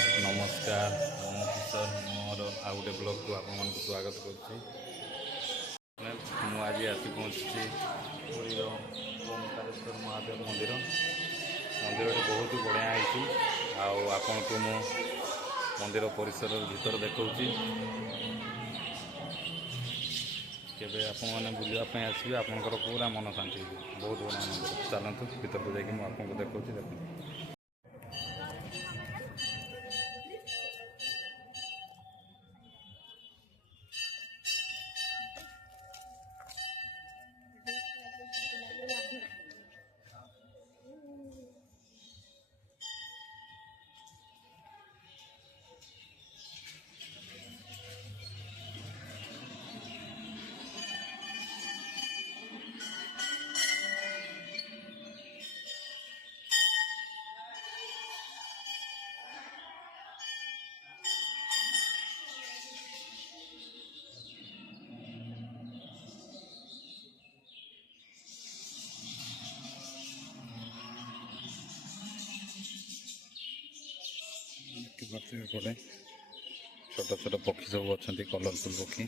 नमस्कार मु किशोर मोर आउ गोटे ब्लॉग को आप स्वागत करुच्ची। आज आसी पहुँची पुरी ओंकारेश्वर महादेव मंदिर बहुत बढ़िया है। आपन को मु मंदिर परिसर भीतर देखी केवे आपने बुलापी आसवे आपंकर पूरा मन शांति बहुत बढ़िया मंदिर। चलतु भीतर को जाकि आपको देखी देखो पड़े छोट छोट पक्षी सब अच्छा कलरफुल पक्षी।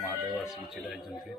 महादेव आसिक छिड़ा होती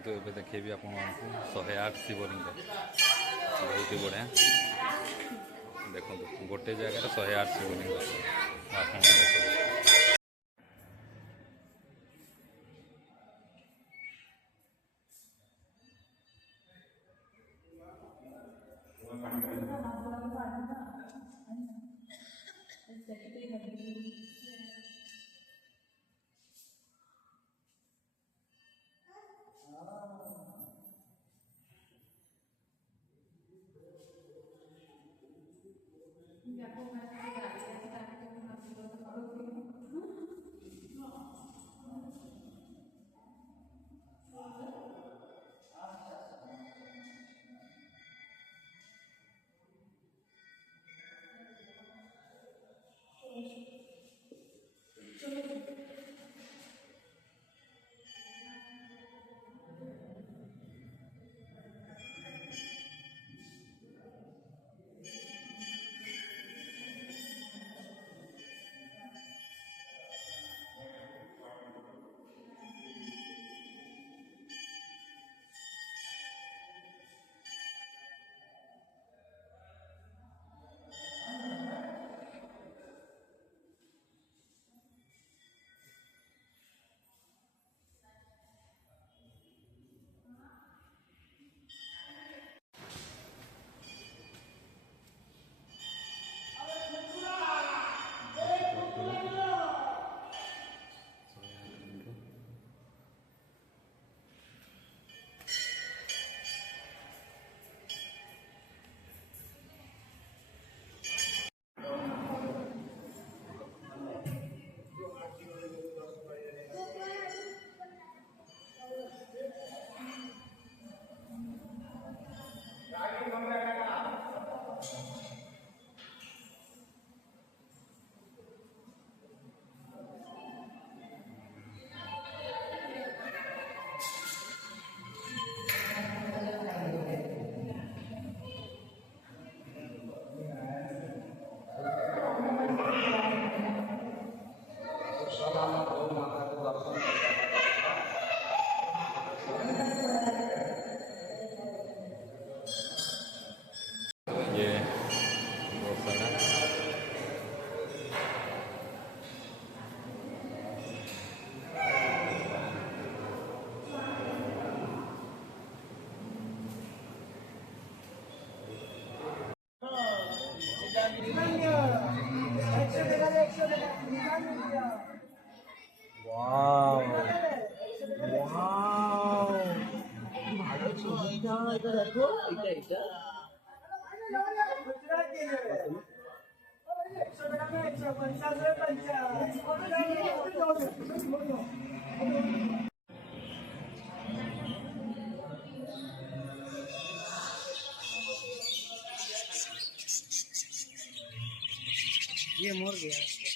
तो ये देखिए आप 108 शिवलिंग बहुत ही बढ़िया देखो गोटे जगह 108 शिवलिंग आप ওয়াও ওয়াও ভালো ছবিটা এটা দেখো এটা ये मर गया